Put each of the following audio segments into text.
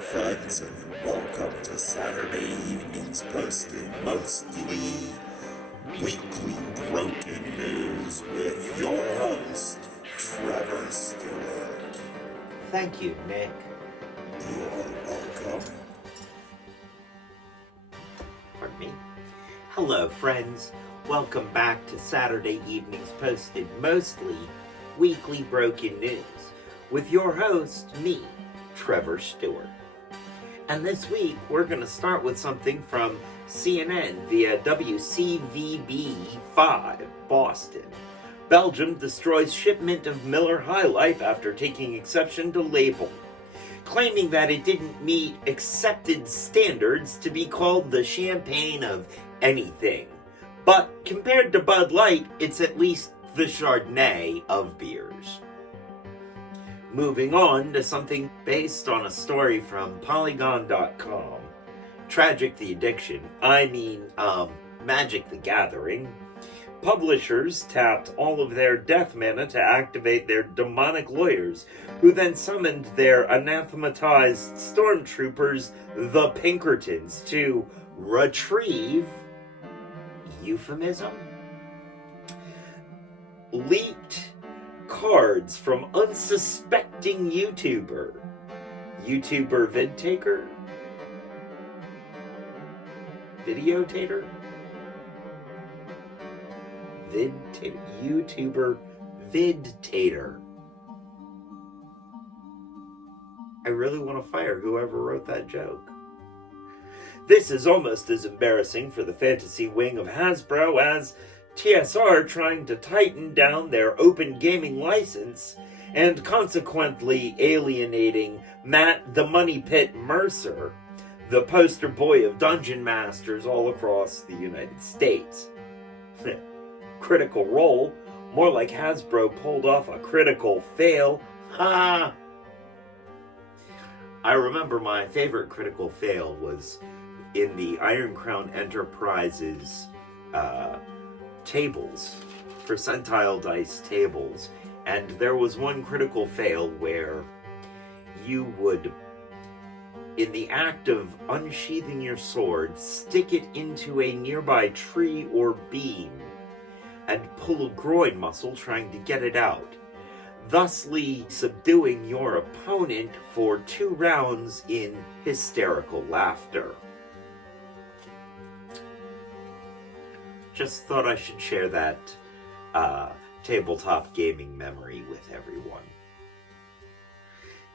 friends, and welcome to Saturday evening's posted mostly weekly broken news with your host, Trevor Stewart. Thank you, Nick. You're welcome. Pardon me. Hello, friends. Welcome back to Saturday evening's posted mostly weekly broken news with your host, me, Trevor Stewart. And this week, we're going to start with something from CNN via WCVB5, Boston. Belgium destroys shipment of Miller High Life after taking exception to label, claiming that it didn't meet accepted standards to be called the champagne of anything. But compared to Bud Light, it's at least the Chardonnay of beers. Moving on to something based on a story from Polygon.com. Tragic the Addiction, Magic the Gathering. Publishers tapped all of their death mana to activate their demonic lawyers, who then summoned their anathematized stormtroopers, the Pinkertons, to retrieve, euphemism? Leaked cards from unsuspecting YouTuber vidtaker? Videotator? YouTuber vidtator. I really want to fire whoever wrote that joke. This is almost as embarrassing for the fantasy wing of Hasbro as TSR trying to tighten down their open gaming license and consequently alienating Matt the Money Pit Mercer, the poster boy of Dungeon Masters all across the United States. Critical Role, more like Hasbro pulled off a critical fail. Ha! I remember my favorite critical fail was in the Iron Crown Enterprises tables, percentile dice tables, and there was one critical fail where you would, in the act of unsheathing your sword, stick it into a nearby tree or beam and pull a groin muscle trying to get it out, thusly subduing your opponent for 2 rounds in hysterical laughter. Just thought I should share that tabletop gaming memory with everyone.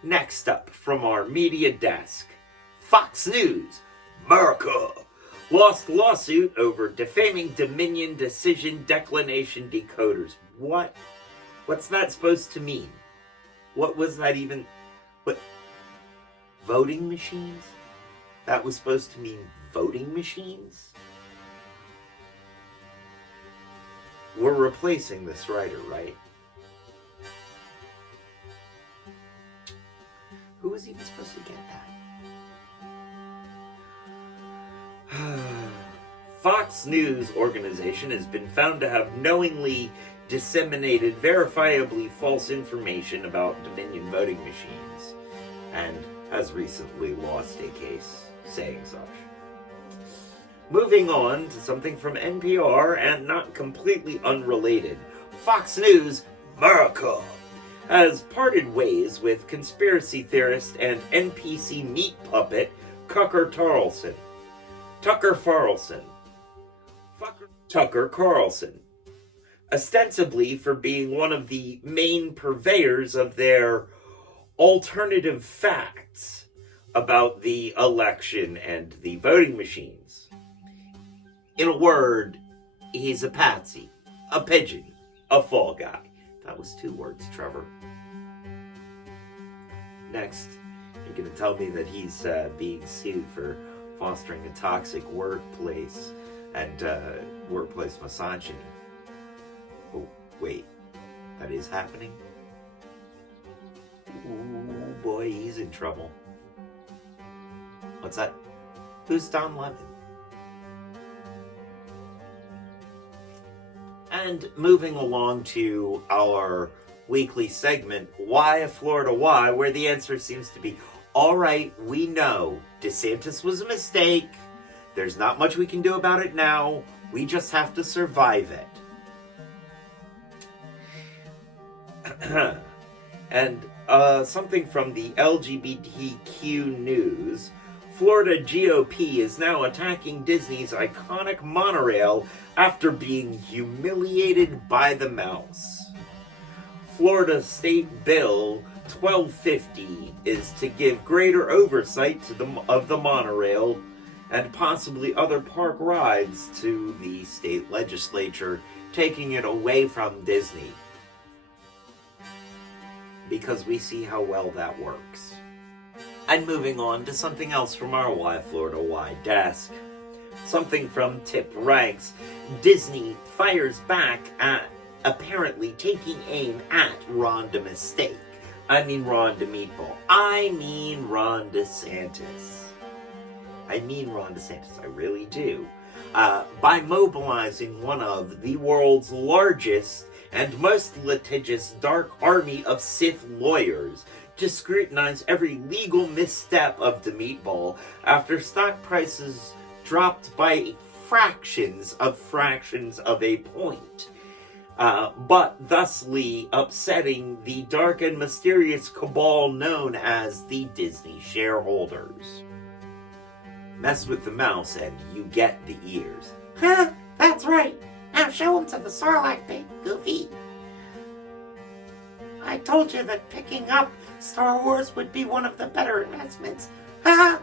Next up, from our media desk, Fox News, America, lost lawsuit over defaming Dominion decision declination decoders. What? What's that supposed to mean? What was that even? What? Voting machines? That was supposed to mean voting machines? We're replacing this writer, right? Who was even supposed to get that? Fox News organization has been found to have knowingly disseminated verifiably false information about Dominion voting machines, and has recently lost a case saying such. Moving on to something from NPR and not completely unrelated, Fox News, America, has parted ways with conspiracy theorist and NPC meat puppet Tucker Carlson. Ostensibly for being one of the main purveyors of their alternative facts about the election and the voting machines. In a word, he's a patsy, a pigeon, a fall guy. That was 2 words, Trevor. Next, you're going to tell me that he's being sued for fostering a toxic workplace and workplace misogyny. Oh, wait, that is happening? Ooh, boy, he's in trouble. What's that? Who's Don Lemon? And moving along to our weekly segment, Why Florida Why, where the answer seems to be All right, we know DeSantis was a mistake. There's not much we can do about it now. We just have to survive it. And something from the LGBTQ news. Florida GOP is now attacking Disney's iconic monorail after being humiliated by the mouse. Florida State Bill 1250 is to give greater oversight of the monorail and possibly other park rides to the state legislature, taking it away from Disney. Because we see how well that works. And moving on to something else from our Why Florida Why desk. Something from Tip Ranks. Disney fires back at apparently taking aim at Ron DeMistake. Ron DeMeatball. Ron DeSantis. I really do. By mobilizing one of the world's largest and most litigious dark army of Sith lawyers to scrutinize every legal misstep of DeMeatball after stock prices dropped by fractions of a point. But thusly upsetting the dark and mysterious cabal known as the Disney shareholders. Mess with the mouse and you get the ears. Huh? That's right. Now show him to the Sarlacc pit, Goofy. I told you that picking up Star Wars would be one of the better investments. Ha!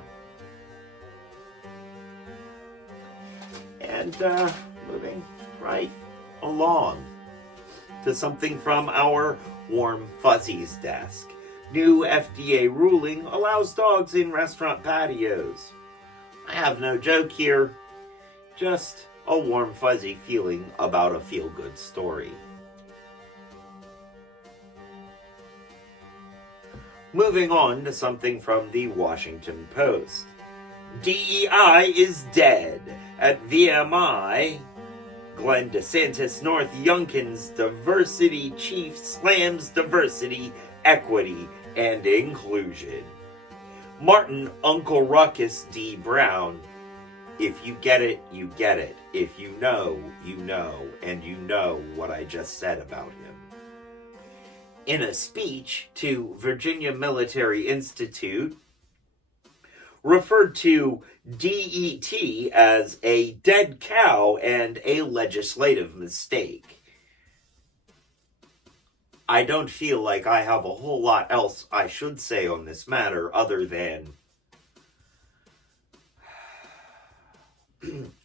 And moving right along to something from our Warm Fuzzies desk. New FDA ruling allows dogs in restaurant patios. I have no joke here, just a warm fuzzy feeling about a feel-good story. Moving on to something from the Washington Post. DEI is dead at VMI. Glenn DeSantis North Youngkin's diversity chief slams diversity, equity, and inclusion. Martin Uncle Ruckus D. Brown. If you get it, you get it. If you know, and you know what I just said about him. In a speech to Virginia Military Institute, referred to DET as a dead cow and a legislative mistake. I don't feel like I have a whole lot else I should say on this matter other than...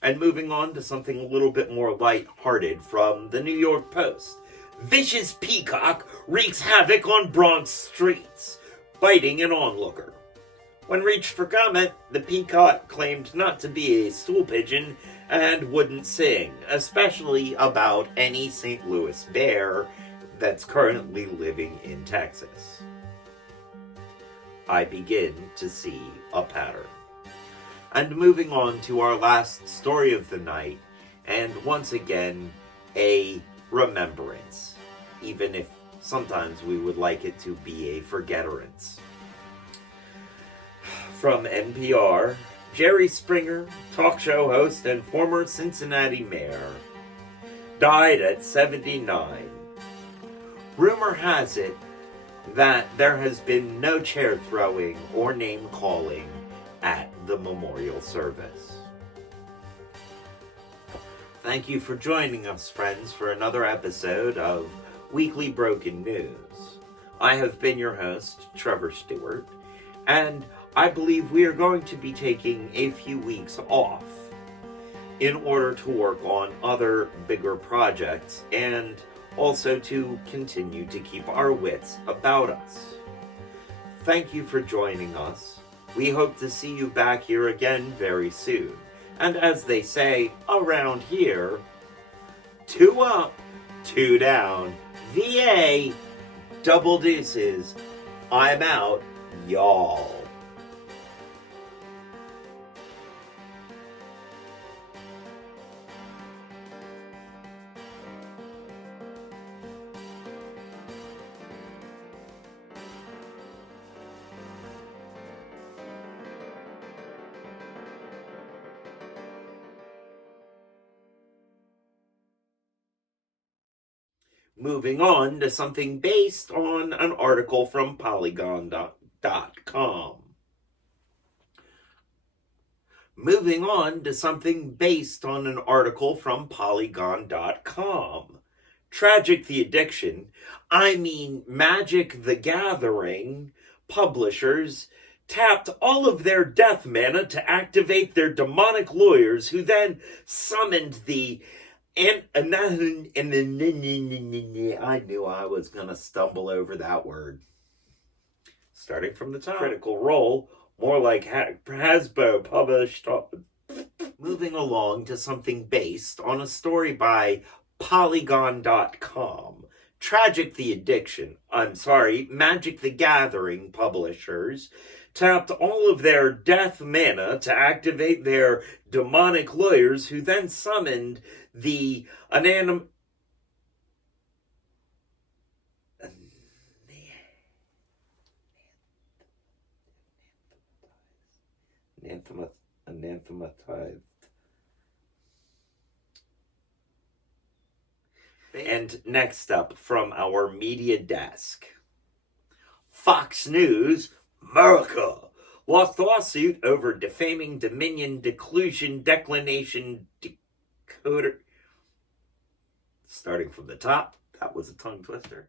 And moving on to something a little bit more lighthearted from the New York Post. Vicious peacock wreaks havoc on Bronx streets, biting an onlooker. When reached for comment, the peacock claimed not to be a stool pigeon and wouldn't sing, especially about any St. Louis bear that's currently living in Texas. I begin to see a pattern. And moving on to our last story of the night, and once again, a remembrance, even if sometimes we would like it to be a forgetterance. From NPR, Jerry Springer, talk show host and former Cincinnati mayor, died at 79. Rumor has it that there has been no chair throwing or name calling at the memorial service. Thank you for joining us, friends, for another episode of Weekly Broken News. I have been your host, Trevor Stewart, and I believe we are going to be taking a few weeks off in order to work on other bigger projects and also to continue to keep our wits about us. Thank you for joining us. We hope to see you back here again very soon. And as they say around here, 2 up, 2 down, VA, double deuces. I'm out, y'all. Moving on to something based on an article from Polygon.com. Moving on to something based on an article from Polygon.com. Magic the Gathering publishers tapped all of their death mana to activate their demonic lawyers, who then summoned the I knew I was going to stumble over that word. Starting from the top. Critical Role, more like Hasbro published. Moving along to something based on a story by Polygon.com. Magic the Gathering publishers tapped all of their death mana to activate their demonic lawyers, who then summoned the anathematized And next up from our media desk, Fox News, America lost lawsuit over defaming Dominion declination decoder. Starting from the top, that was a tongue twister.